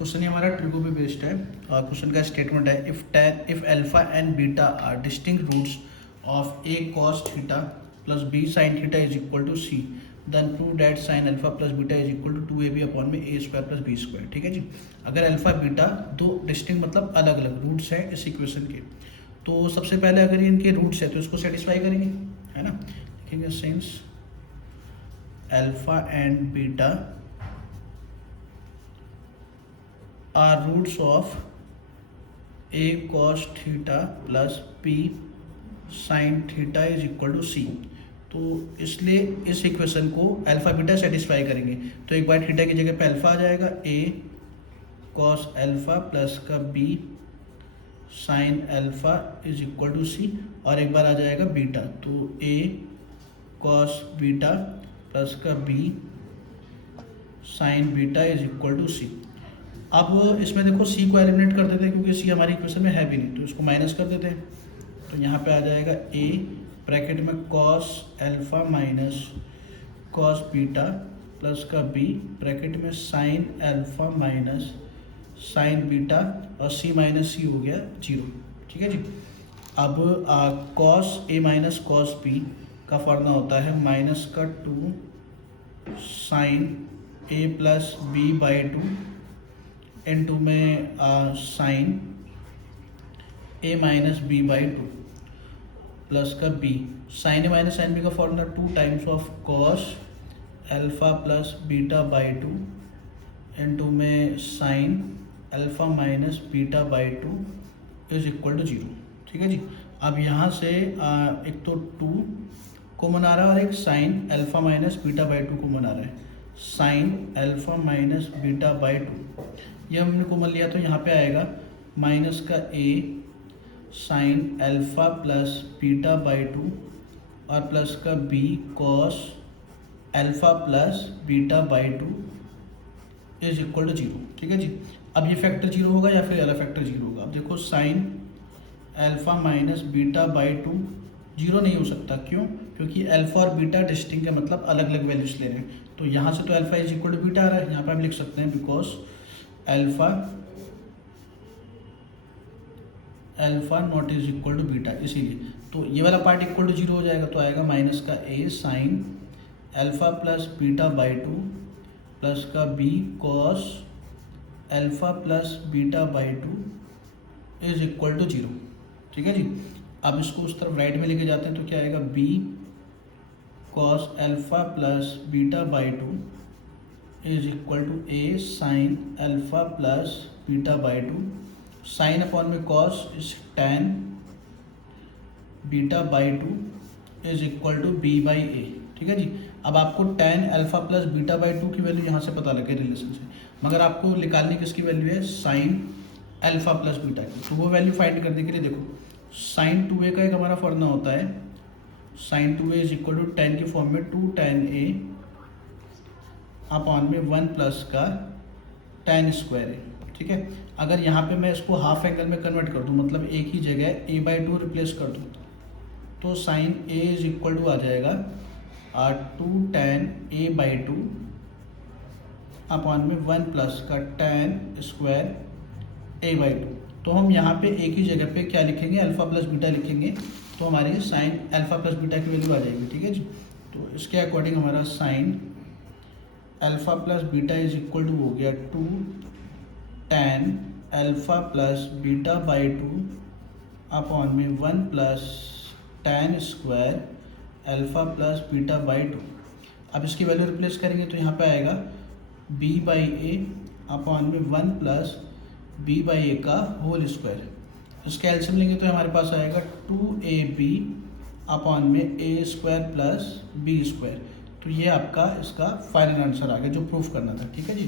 Question हमारा trigo पे based है। क्वेश्चन का स्टेटमेंट है if alpha and beta are distinct roots of A cos theta plus B sine theta is equal to C then prove that sine alpha plus beta is equal to 2ab upon में A square plus B square. ठीक है जी। अगर alpha beta दो distinct मतलब अलग अलग roots हैं इस इक्वेशन के, तो सबसे पहले अगर ये इनके रूट्स है तो इसको सेटिस्फाई करेंगे, है ना। लिखेंगे since alpha and beta are roots of a cos theta plus b sin theta is equal to c। तो इसलिए इस इक्वेशन को अल्फा बीटा सेटिस्फाई करेंगे, तो एक बार थीटा की जगह पे अल्फा आ जाएगा a cos अल्फा प्लस का b sin alpha is equal to c, और एक बार आ जाएगा बीटा, तो a cos बीटा प्लस का b sin beta is equal to c। अब इसमें देखो c को एलिमिनेट कर देते हैं क्योंकि c हमारी इक्वेशन में है भी नहीं, तो इसको माइनस कर देते हैं। तो यहाँ पे आ जाएगा a ब्रैकेट में cos alpha minus cos beta plus का b ब्रैकेट में sin alpha minus sin beta, और c माइनस सी हो गया 0। ठीक है जी। अब cos a minus cos b का फॉर्मूला होता है माइनस का 2 sin a plus b by 2 into में sine A minus B by 2 plus का B sine A minus sine B का formula 2 times of cos alpha plus beta by 2 into में sine alpha minus beta by 2 is equal to 0। ठीक है जी। अब यहाँ से एक तो 2 कॉमन आ रहा है और एक sine alpha minus beta by 2 common आ रहा है। Sine alpha minus beta by 2 ये हमने कॉमन लिया, तो यहाँ पे आएगा माइनस का a sine alpha plus beta by 2 और प्लस का b cos alpha plus beta by 2 is equal to 0। ठीक है जी। अब ये फैक्टर 0 होगा या फिर अलग फैक्टर 0 होगा। अब देखो sign alpha minus beta by 2 0 नहीं हो सकता, क्यों? क्योंकि अल्फा और बीटा डिस्टिंक्ट है, मतलब अलग अलग वैल्यूज ले रहे हैं। तो यहाँ से तो alpha is equal to beta आ रहा है, यहाँ पे हम लिख सकते हैं because alpha not is equal to beta, इसीलिए तो ये वाला पार्ट इक्वल टू 0 हो जाएगा। तो आएगा माइनस का a sine alpha plus beta by 2 plus का b cos alpha plus beta by 2 is equal to 0। ठीक है जी। अब इसको उस तरफ राइट में लेके जाते हैं, तो क्या आएगा b cos alpha plus beta by 2 is equal to a sine alpha plus beta by 2 sine upon में cos is tan beta by 2 is equal to b by a। ठीक है जी। अब आपको tan alpha plus beta by 2 की value यहाँ से पता लगे रिलेशन से, मगर आपको निकालने किसकी वैल्यू है साइन अल्फा प्लस बीटा की। तो वो वैल्यू फाइंड करने के लिए देखो साइन 2a का एक हमारा फॉर्मूला होता है sine 2a is equal to tan की फॉर्म में 2 tan a अपॉन में 1 प्लस का tan स्क्वायर है। ठीक है। अगर यहाँ पे मैं इसको हाफ एंगल में कन्वर्ट कर दूँ, मतलब एक ही जगह a बाई 2 रिप्लेस कर दूँ, तो sine a is equal to आ जाएगा 2 tan a बाई 2 अपॉन में 1 प्लस का tan स्क्वायर a बाई 2। तो हम यहाँ पे एक ही जगह पे क्या लिखेंगे अल्फा प्लस बीटा लिखेंगे, तो हमारी साइन अल्फा प्लस बीटा की वैल्यू आ जाएगी। ठीक है जी। तो इसके अकॉर्डिंग हमारा sine alpha plus beta is equal to हो गया 2 tan alpha plus beta by 2 upon में 1 plus tan square alpha plus beta by 2। अब इसकी वैल्यू रिप्लेस करेंगे, तो यहाँ पे आएगा b बाई ए अपॉन में 1 प्लस b बाई ए का होल स्क्वायर। इसका एलसीएम लेंगे तो हमारे पास आएगा 2ab अपॉन में a square plus b square. तो ये आपका इसका फाइनल आंसर आ गया जो प्रूफ करना था। ठीक है जी।